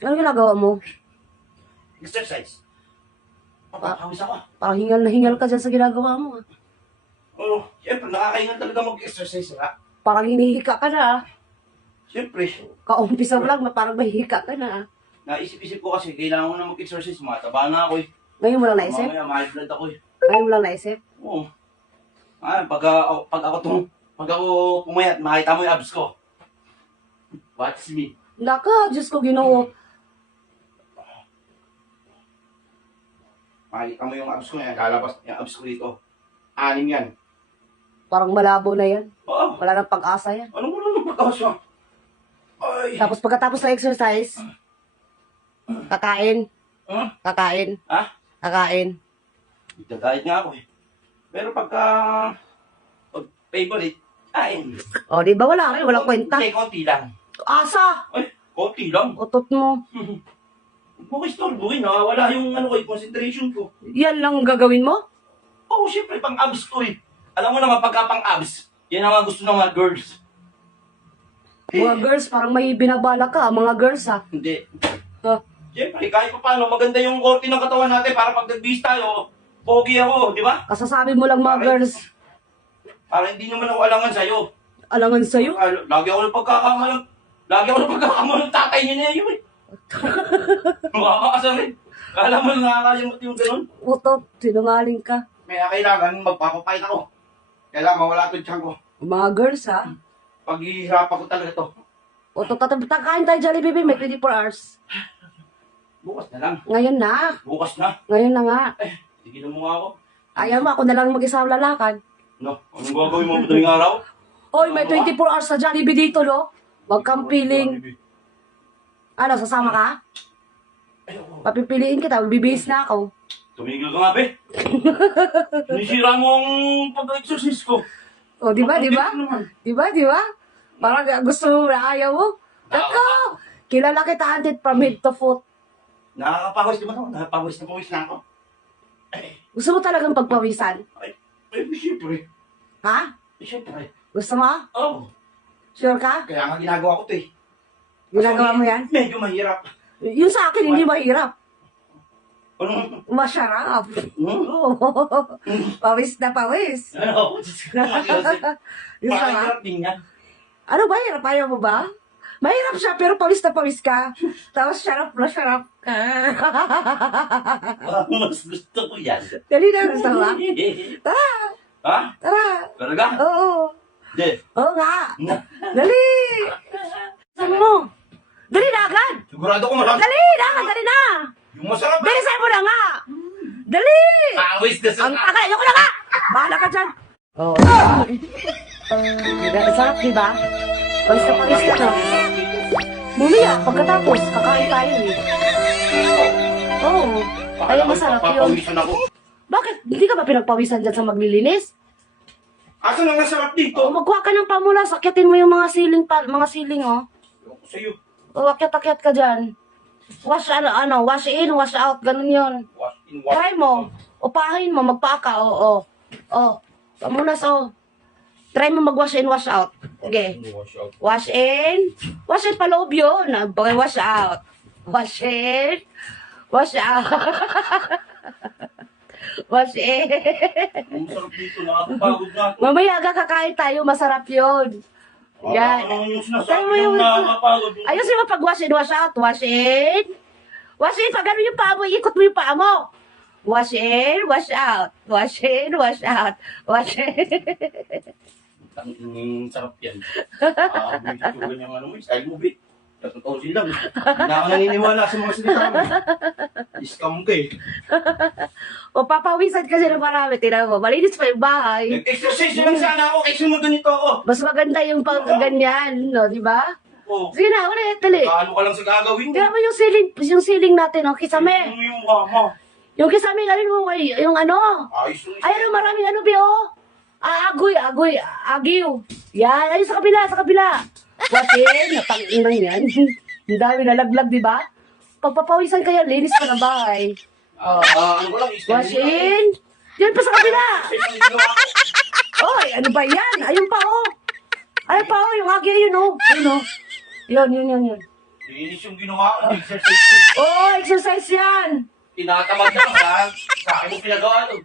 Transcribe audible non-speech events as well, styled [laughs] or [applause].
Ano ginagawa mo? Exercise. Papapawis ako. Parang hingal na hingal ka dyan sa ginagawa mo. ah. Oo, siyempre, nakakaingat talaga mag-exercise, ha? Parang hinihika ka na. ah. Siyempre, Kaumpisa mo lang, parang mahihika ka na. ah. naisip-isip ko kasi, kailangan ko na mag-exercise, mataba na ako eh. Ngayon mo lang naisip? Mamaya, mahal blood ako eh. Ngayon mo lang naisip? Oo. Ah, pag, ako- pag ako tum, pag ako pumayat, makita mo yung abs ko. Watch me. Naka, Diyos ko, ginoo. Makita mo yung abs ko yan, lalabas yung abs ko dito. Anim yan. Parang malabo na yan. Oo. Wala nang pag-asa yan. Ano mo lang pagkasya? Ay. Tapos pagkatapos ng exercise, kakain, Ha? kakain, Ha? kakain. Nagdadayet nga ako eh. Pero pagka, pag favorite, kain. O, di ba wala rin, walang kwenta. Hindi, konti lang. Asa! Ay, konti lang. Utot mo. [laughs] Huwag istorbuhin, nawawala yung ano ko, yung concentration ko. Yan lang gagawin mo? Oo, syempre, pang abs ko eh. Alam mo naman, pagka pang abs, yan ang mga gusto ng mga girls. Mga girls, parang may binabala ka, mga girls ha. Hindi. Ah, Siyempre, kahit pa paano, maganda yung korte ng katawan natin para pag nag-bis tayo, pogi ako, di ba? kasasabi mo lang mga girls, Para hindi naman ako alangan sa'yo. alangan sa'yo. Ah, Lagi ako ng pagkakamalang, lagi ako ng pagkakamalang tatay niya na yun eh. [laughs] Makakakasa rin. Alam mo, nakakalimot yung ganun. Utot, sinungaling ka. Kaya kailangan magpapapait ako. Kailangan mawala ito yung tiyan ko. Mga girls ha. Paghihirapan ko talaga to. Utot, tatang kain tayo Jollibee, may 24 hours. Bukas na lang. Ngayon na. Bukas na. Ngayon na nga. Eh, tigilan mo nga ako. Ayaw mo, ako na lang mag-isa ang. No, anong gagawin mo madaling araw? Oy, may 24 hours sa Jollibee dito, no? Huwag kang piling. Ano, sasama ka? Papipiliin kita, bibihis na ako. Tumigil ka nga, be. [laughs] Sinisira mo ang pag-exercise ko. O, di ba, di ba? Di ba, di ba? Parang gusto mo na ayaw mo. Tako! Kilala kita hunted from head to foot. Nakakapawis naman ako. Nakakapawis na pawis na ako. Gusto mo talagang pagpawisan? eh, siyempre. Ha? Siyempre. Gusto mo? Oh, Sure ka? kaya nga ginagawa ko to eh. Ginagawa mo yan? Medyo mahirap. Yung sa akin, hindi mahirap. Ano? Masarap. Hmm? Oo. pawis na pawis. [laughs] Ano? [laughs] Yung sa Mahirap din yan. Ano ba, hirap ayaw mo ba? Mahirap siya, pero pawis na pawis ka. [laughs] Tapos syarap na syarap ka. Mas gusto ko yan. Dali na, gusto mo ba? Tara, ha? tara. Talaga? Oo. Hindi. Oo nga. Dali! Saan mo? Dali na agad! Sigurado ko masarap. Dali na agad! Dali na! Yung masarap. eh. Bilisan mo na nga! Dali! Pawis na sa... Ang tagal! Ayoko na nga! Bahala ka dyan! Oo. Oh, Sarap, di ba? Pawis na pawis ka na. Mamaya, pagkatapos, kakain tayo eh. Oo. Kaya masarap yun. Papawisan ako. Bakit? Hindi ka ba pinagpawisan dyan sa maglilinis? Asa na masarap dito? O, magkuha ka ng pamula, sakyatin mo yung mga ceiling, pa, mga ceiling, oh. Ayoko Sa'yo. O, akyat-akyat ka dyan. Wash, ano, ano, wash in, wash out, ganun yun. Wash in wash. Try mo. Upahin mo, magpaka, oo. Oh, oh. Pamunas, oh. Try mo mag-wash in, wash out. Okay. Wash in. Wash in paloob yun. Ah, Okay, wash out. Wash in. Wash out. [laughs] wash in. Ang sarap dito. Nakakapagod na. Mamaya kakain tayo, masarap yun. Yan. Yung sinasabi mo yung- yung nakakapagod? Ayusin mo pag wash in, wash out. Wash in. Wash in. Pag ano yung paa mo, ikot mo yung paa mo. Wash in, wash out. Wash in, wash out. Wash in. Ang sarap yan. Ah, may ito ganyang ano mo, style movie. Totoo sila. Hindi ako naniniwala sa mga mo. Scam ka eh. [laughs] o papawisan kasi ng marami. Tinan mo, malinis pa yung bahay. Nag-exercise lang sana ako kaysa mo ganito ako. Mas maganda yung pag ganyan, no, di ba? Oh, Sige na, ulit, dali. kaano ka lang sa gagawin Tingnan mo yung ceiling, yung ceiling natin, oh, kisame. Ano yung mama? Yung kisame, alin mo, ay- yung ano, Ayos yung ay, ano, maraming ano, Bi, oh. Ah, agoy, agoy, agiw. Yan, ayun, sa kabila, sa kabila. Wasin, natangin lang yan. [laughs] Ang dami nalaglag, di ba? Pagpapawisan kaya, linis ka ng bahay. Ah, ah, ano ko lang, style Wasin. Yan pa sa kabila. Oy, ano ba yan? Ayun pa, oh. Ayun pa, oh, yung agi, yun, oh. Yun, oh. Yun, yun, yun, yun. Linis yung ginawa ko. Exercise ko. Oo, exercise yan. Tinatamad na ka. Sa akin mo pinagawa to.